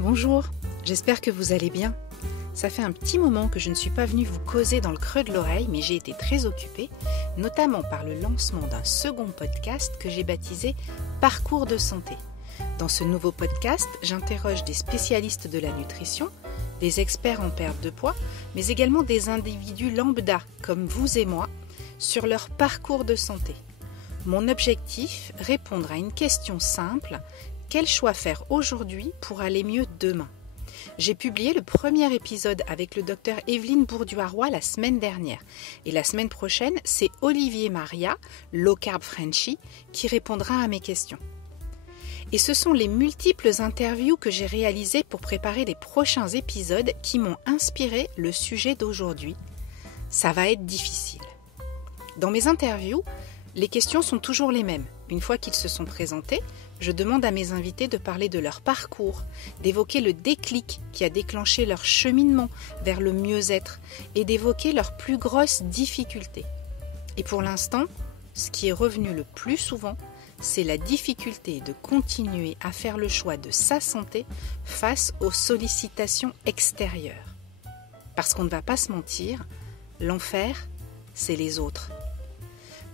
Bonjour, j'espère que vous allez bien. Ça fait un petit moment que je ne suis pas venue vous causer dans le creux de l'oreille, mais j'ai été très occupée, notamment par le lancement d'un second podcast que j'ai baptisé « Parcours de santé ». Dans ce nouveau podcast, j'interroge des spécialistes de la nutrition, des experts en perte de poids, mais également des individus lambda, comme vous et moi, sur leur parcours de santé. Mon objectif, répondre à une question simple: quel choix faire aujourd'hui pour aller mieux demain? J'ai publié le premier épisode avec le docteur Evelyne Bourduarois la semaine dernière. Et la semaine prochaine, c'est Olivier Maria, Low Carb Frenchie, qui répondra à mes questions. Et ce sont les multiples interviews que j'ai réalisées pour préparer les prochains épisodes qui m'ont inspiré le sujet d'aujourd'hui. Ça va être difficile. Dans mes interviews, les questions sont toujours les mêmes. Une fois qu'ils se sont présentés, je demande à mes invités de parler de leur parcours, d'évoquer le déclic qui a déclenché leur cheminement vers le mieux-être et d'évoquer leurs plus grosses difficultés. Et pour l'instant, ce qui est revenu le plus souvent, c'est la difficulté de continuer à faire le choix de sa santé face aux sollicitations extérieures. Parce qu'on ne va pas se mentir, l'enfer, c'est les autres.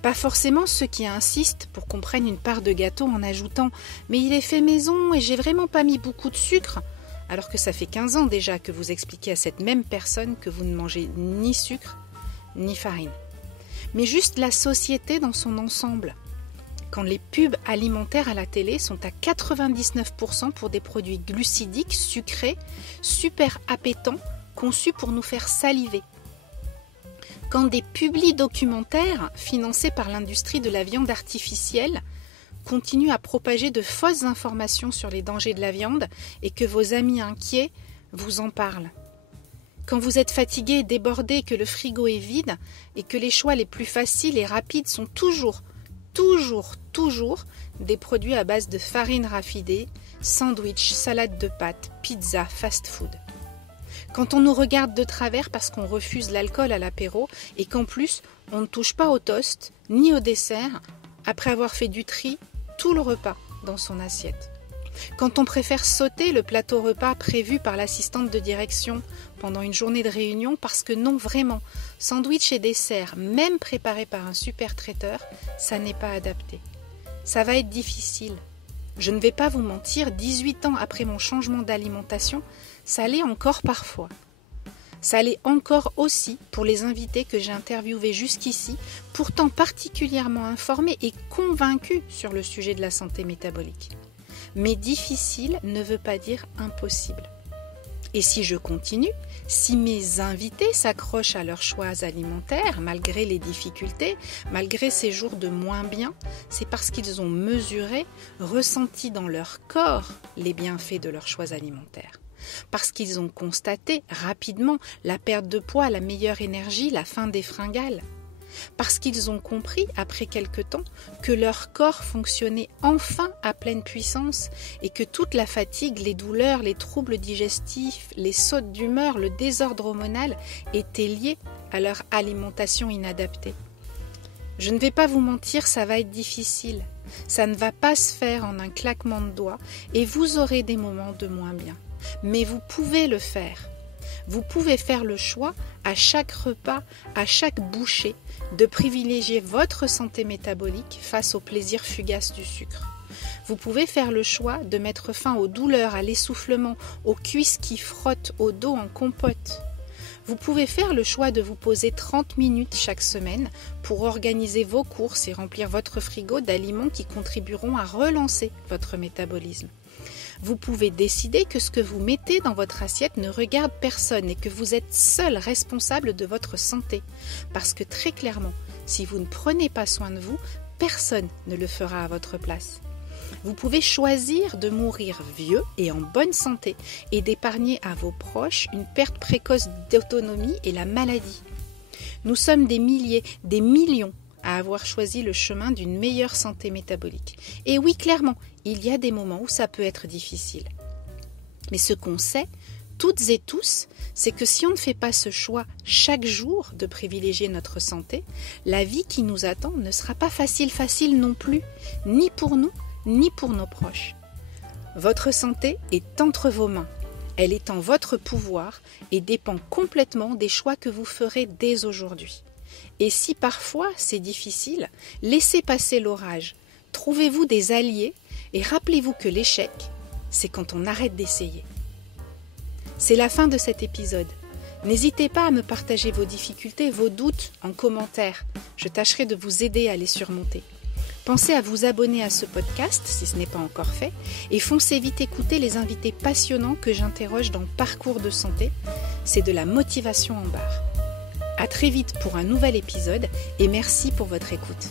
Pas forcément ceux qui insistent pour qu'on prenne une part de gâteau en ajoutant « mais il est fait maison et j'ai vraiment pas mis beaucoup de sucre », alors que ça fait 15 ans déjà que vous expliquez à cette même personne que vous ne mangez ni sucre ni farine. Mais juste la société dans son ensemble. Quand les pubs alimentaires à la télé sont à 99% pour des produits glucidiques, sucrés, super appétants, conçus pour nous faire saliver. Quand des publi-documentaires financés par l'industrie de la viande artificielle continuent à propager de fausses informations sur les dangers de la viande et que vos amis inquiets vous en parlent. Quand vous êtes fatigué et débordé, que le frigo est vide et que les choix les plus faciles et rapides sont toujours des produits à base de farine raffinée, sandwich, salade de pâtes, pizza, fast-food. Quand on nous regarde de travers parce qu'on refuse l'alcool à l'apéro et qu'en plus, on ne touche pas au toast ni au dessert après avoir fait du tri tout le repas dans son assiette. Quand on préfère sauter le plateau repas prévu par l'assistante de direction pendant une journée de réunion parce que non, vraiment, sandwich et dessert, même préparés par un super traiteur, ça n'est pas adapté. Ça va être difficile. Je ne vais pas vous mentir, 18 ans après mon changement d'alimentation, ça l'est encore parfois. Ça l'est encore aussi pour les invités que j'ai interviewés jusqu'ici, pourtant particulièrement informés et convaincus sur le sujet de la santé métabolique. Mais difficile ne veut pas dire impossible. Et si je continue, si mes invités s'accrochent à leurs choix alimentaires, malgré les difficultés, malgré ces jours de moins bien, c'est parce qu'ils ont mesuré, ressenti dans leur corps les bienfaits de leurs choix alimentaires. Parce qu'ils ont constaté rapidement la perte de poids, la meilleure énergie, la fin des fringales. Parce qu'ils ont compris, après quelque temps, que leur corps fonctionnait enfin à pleine puissance et que toute la fatigue, les douleurs, les troubles digestifs, les sautes d'humeur, le désordre hormonal étaient liés à leur alimentation inadaptée. Je ne vais pas vous mentir, ça va être difficile. Ça ne va pas se faire en un claquement de doigts et vous aurez des moments de moins bien. Mais vous pouvez le faire. Vous pouvez faire le choix à chaque repas, à chaque bouchée, de privilégier votre santé métabolique face au plaisir fugace du sucre. Vous pouvez faire le choix de mettre fin aux douleurs, à l'essoufflement, aux cuisses qui frottent, au dos en compote. Vous pouvez faire le choix de vous poser 30 minutes chaque semaine pour organiser vos courses et remplir votre frigo d'aliments qui contribueront à relancer votre métabolisme. Vous pouvez décider que ce que vous mettez dans votre assiette ne regarde personne et que vous êtes seul responsable de votre santé. Parce que très clairement, si vous ne prenez pas soin de vous, personne ne le fera à votre place. Vous pouvez choisir de mourir vieux et en bonne santé et d'épargner à vos proches une perte précoce d'autonomie et la maladie. Nous sommes des milliers, des millions à avoir choisi le chemin d'une meilleure santé métabolique. Et oui, clairement, il y a des moments où ça peut être difficile. Mais ce qu'on sait, toutes et tous, c'est que si on ne fait pas ce choix chaque jour de privilégier notre santé, la vie qui nous attend ne sera pas facile non plus, ni pour nous, ni pour nos proches. Votre santé est entre vos mains. Elle est en votre pouvoir et dépend complètement des choix que vous ferez dès aujourd'hui. Et si parfois c'est difficile, laissez passer l'orage. Trouvez-vous des alliés et rappelez-vous que l'échec, c'est quand on arrête d'essayer. C'est la fin de cet épisode. N'hésitez pas à me partager vos difficultés, vos doutes en commentaire. Je tâcherai de vous aider à les surmonter. Pensez à vous abonner à ce podcast si ce n'est pas encore fait et foncez vite écouter les invités passionnants que j'interroge dans Parcours de santé. C'est de la motivation en barre. À très vite pour un nouvel épisode et merci pour votre écoute.